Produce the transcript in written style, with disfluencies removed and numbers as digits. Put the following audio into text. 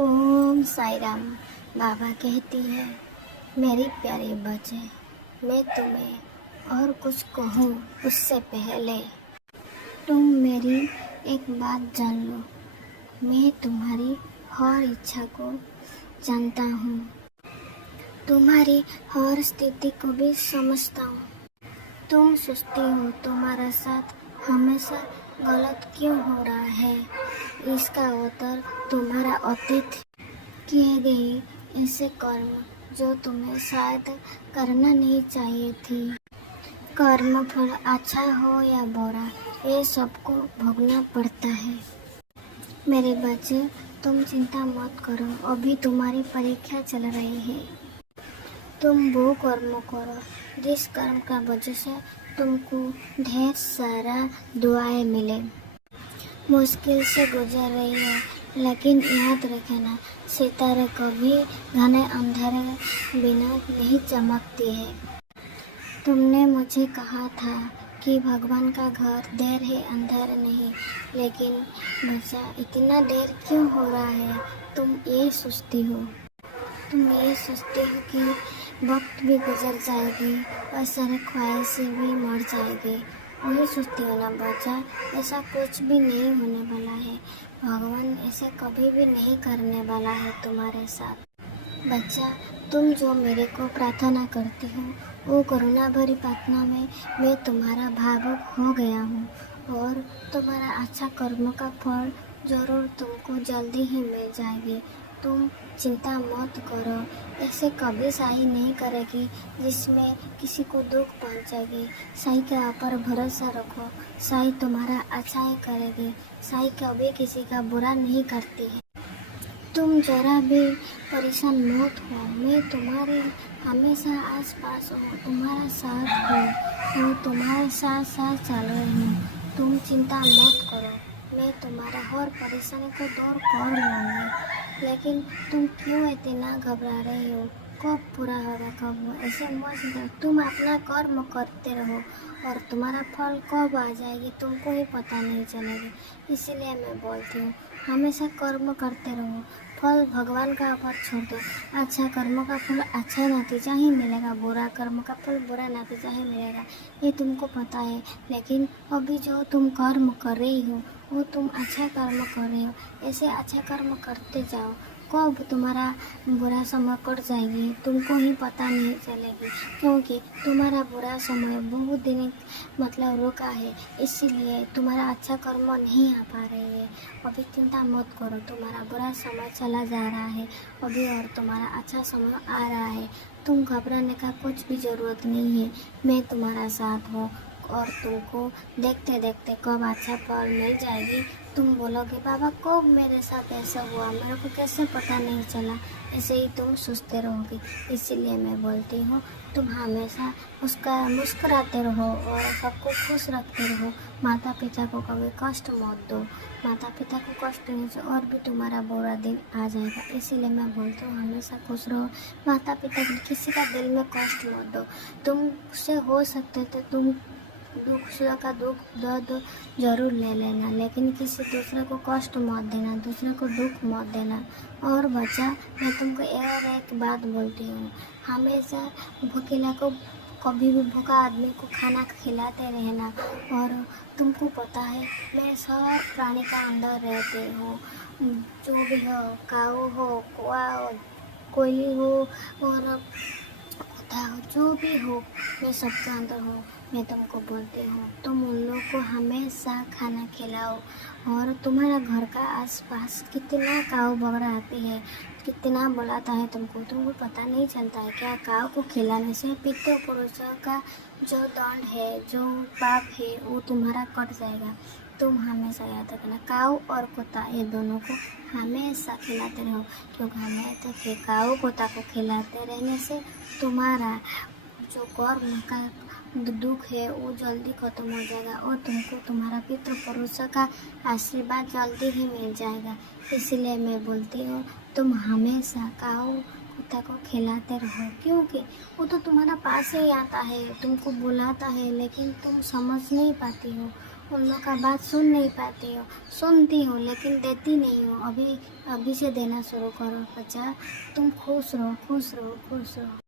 ओम साई राम। बाबा कहती है, मेरी प्यारे बच्चे, मैं तुम्हें और कुछ कहूँ उससे पहले तुम मेरी एक बात जान लो। मैं तुम्हारी हर इच्छा को जानता हूँ, तुम्हारी हर स्थिति को भी समझता हूँ। तुम सोचती हो तुम्हारा साथ हमेशा गलत क्यों हो रहा है। इसका उत्तर तुम्हारा अतीत किए गए ऐसे कर्म जो तुम्हें शायद करना नहीं चाहिए थी। कर्म फल अच्छा हो या बुरा, ये सबको भोगना पड़ता है। मेरे बच्चे, तुम चिंता मत करो, अभी तुम्हारी परीक्षा चल रही है। तुम वो कर्म करो जिस कर्म का वजह से तुमको ढेर सारा दुआएं मिले। मुश्किल से गुजर रही है, लेकिन याद रखना, सितारे कभी घने अंधेरे बिना नहीं चमकती है। तुमने मुझे कहा था कि भगवान का घर देर है अंधेर नहीं, लेकिन बच्चा इतना देर क्यों हो रहा है। तुम ये सोचती हो कि वक्त भी गुजर जाएगी और सारे ख्वाहिशें भी मर जाएगी। वही सोचती हो ना बच्चा, ऐसा कुछ भी नहीं होने वाला है। भगवान ऐसे कभी भी नहीं करने वाला है तुम्हारे साथ। बच्चा, तुम जो मेरे को प्रार्थना करती हो, वो करुणा भरी प्रार्थना में मैं तुम्हारा भावुक हो गया हूँ और तुम्हारा अच्छा कर्म का फल जरूर तुमको जल्दी ही मिल जाएगी। तुम चिंता मत करो, ऐसे कभी साई नहीं करेगी जिसमें किसी को दुख पहुंचेगी। साई के ऊपर भरोसा रखो, साई तुम्हारा अच्छा ही करेगी। साई कभी किसी का बुरा नहीं करती है। तुम जरा भी परेशान मत हो, मैं तुम्हारे हमेशा आस पास हूँ, तुम्हारा साथ हूँ और तुम्हारे साथ साथ चल रही हूँ। तुम चिंता मत करो, मैं तुम्हारा हर परेशानी को दूर कर लूँगी। लेकिन तुम क्यों इतना घबरा रही हो। कब पूरा होगा कब, ऐसे मत करो। तुम अपना कर्म करते रहो और तुम्हारा फल कब आ जाएगी तुमको ही पता नहीं चलेगी। इसीलिए मैं बोलती हूँ, हमेशा कर्म करते रहो, फल भगवान का ऊपर छोड़ दो। अच्छा कर्म का फल अच्छा नतीजा ही मिलेगा, बुरा कर्म का फल बुरा नतीजा ही मिलेगा, ये तुमको पता है। लेकिन अभी जो तुम कर्म कर रही हो वो तुम अच्छा कर्म कर रहे हो, ऐसे अच्छा कर्म करते जाओ। कब तुम्हारा बुरा समय कट जाएगी तुमको ही पता नहीं चलेगी, क्योंकि तुम्हारा बुरा समय बहुत दिन रुका है, इसीलिए तुम्हारा अच्छा कर्म नहीं आ पा रही है। अभी चिंता मत करो, तुम्हारा बुरा समय चला जा रहा है अभी और तुम्हारा अच्छा समय आ रहा है। तुम घबराने का कुछ भी ज़रूरत नहीं है, मैं तुम्हारा साथ हूँ और तुमको देखते देखते कब अच्छा फल मिल जाएगी। तुम बोलोगे बाबा कब मेरे साथ ऐसा हुआ, मेरे को कैसे पता नहीं चला, ऐसे ही तुम सोचते रहोगे। इसीलिए मैं बोलती हूँ, तुम हमेशा मुस्कुराते रहो और सबको खुश रखते रहो। माता पिता को कभी कष्ट मत दो, माता पिता को कष्ट देने से और भी तुम्हारा बुरा दिन आ जाएगा। इसीलिए मैं बोलती हूँ हमेशा खुश रहो, माता पिता किसी का दिल में कष्ट मत दो। तुमसे हो सकते थे तुम दूसरे का दुख दर्द जरूर ले लेना, लेकिन किसी दूसरे को कष्ट मत देना, दूसरे को दुख मत देना। और बच्चा, मैं तुमको एक बात बोलती हूँ, हमेशा भूखेला को कभी भी भूखा आदमी को खाना खिलाते रहना। और तुमको पता है मैं सब प्राणी का अंदर रहती हूँ, जो भी हो, काऊ हो, कौआ हो, कोयली हो और कुत्ता हो, जो भी हो, मैं सबके अंदर हूँ। मैं तुमको बोलती हूँ तुम उन लोग को हमेशा खाना खिलाओ। और तुम्हारा घर का आसपास कितना काऊ बगड़ा आती है, कितना बुलाता है तुमको पता नहीं चलता है क्या। काऊ को खिलाने से पितृपुरुषों का जो दंड है, जो पाप है, वो तुम्हारा कट जाएगा। तुम हमेशा याद रखना, काऊ और कुत्ता ये दोनों को हमेशा खिलाते रहो, क्योंकि हमेशा काऊ कुत्ता को खिलाते रहने से तुम्हारा जो कर्म का दुख है वो जल्दी खत्म हो जाएगा और तुमको तुम्हारा पितृपुरुषों का आशीर्वाद जल्दी ही मिल जाएगा। इसलिए मैं बोलती हूँ तुम हमेशा काऊ कुत्ता को खिलाते रहो, क्योंकि वो तो तुम्हारा पास ही आता है, तुमको बुलाता है, लेकिन तुम समझ नहीं पाती हो। उन लोग का बात सुन नहीं पाती हो। सुनती हूँ लेकिन देती नहीं हूँ। अभी अभी से देना शुरू करो बच्चा। तुम खुश रहो, खुश रहो, खुश रहो।